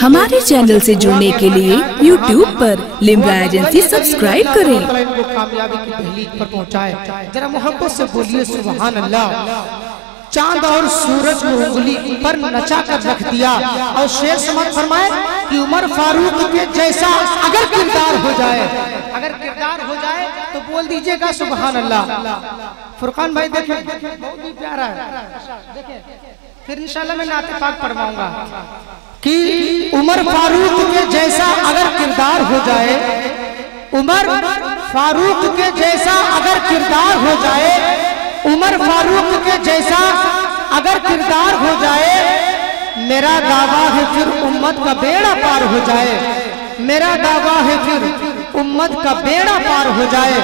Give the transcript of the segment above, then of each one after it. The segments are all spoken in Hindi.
हमारे चैनल से जुड़ने के लिए YouTube पर लिम्रा एजेंसी सब्सक्राइब करें। इनको कामयाबी की दहलीज पर पहुंचाए। जरा मोहब्बत से बोलिए सुभान अल्लाह। चांद और सूरज को उंगली पर नचा कर रख दिया और शेर समझ फरमाए कि उमर फारूक के जैसा अगर किरदार हो जाए, अगर किरदार हो जाए तो बोल दीजिएगा सुभान अल्लाह। फुरकान भाई देखें, बहुत ही प्यारा है, देखें फिर इंशाल्लाह मैं नाते पाक पढ़वाऊंगा कि उमर फारूक के जैसा अगर किरदार हो जाए, उमर फारूक के जैसा अगर किरदार हो जाए, उमर फारूक के जैसा अगर किरदार हो जाए, मेरा दावा है फिर उम्मत का बेड़ा पार हो जाए। मेरा दावा है फिर उम्मत का बेड़ा पार हो जाए।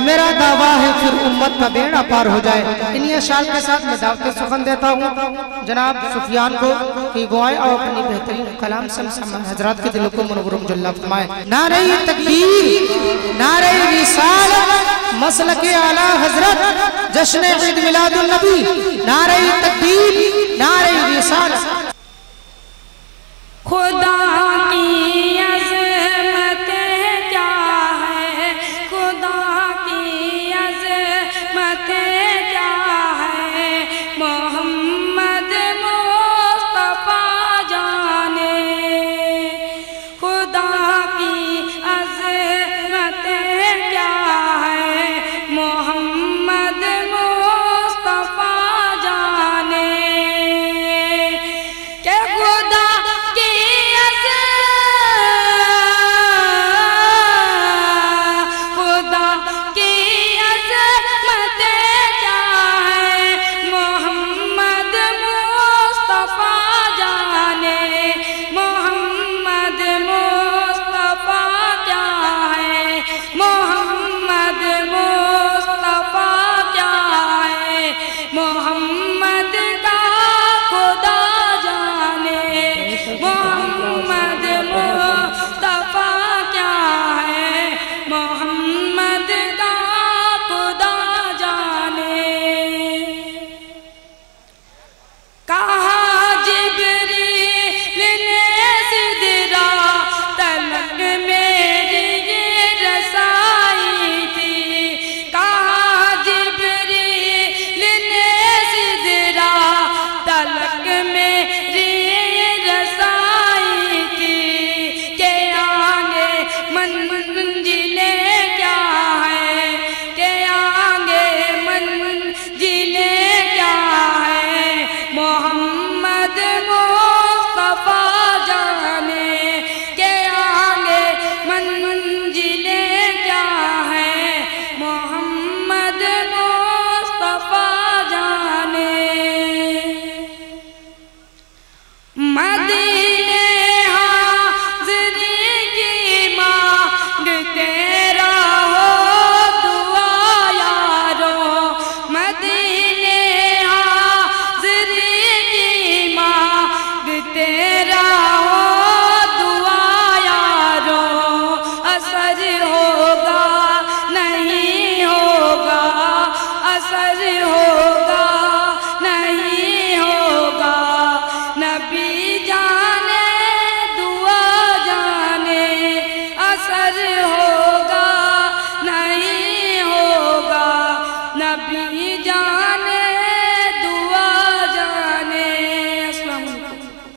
मेरा दावा है फिर उम्मत का बेड़ा पार हो जाए। इन्हीं अशार के साथ मैं दावत सुखन देता हूँ जनाब सुफियान को कि गोए और अपनी बेहतरीन कलाम से हजरात के दिलों को मनोरम जल्ला फरमाए। नारे तकबीर, नारे रिसालत, मसलके आला हजरत, जश्न ईद मिलादुन नबी, नारे तकबीर, नारे रिसालत। खुदा की अज़मत क्या है, खुदा की अज़मत क्या है, मोहम्मद मुस्तफा जाने। खुदा की अज़मत क्या है, मोहम्मद मुस्तफा जाने। के खुदा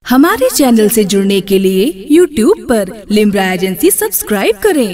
हमारे चैनल से जुड़ने के लिए YouTube पर लिम्रा एजेंसी सब्सक्राइब करें।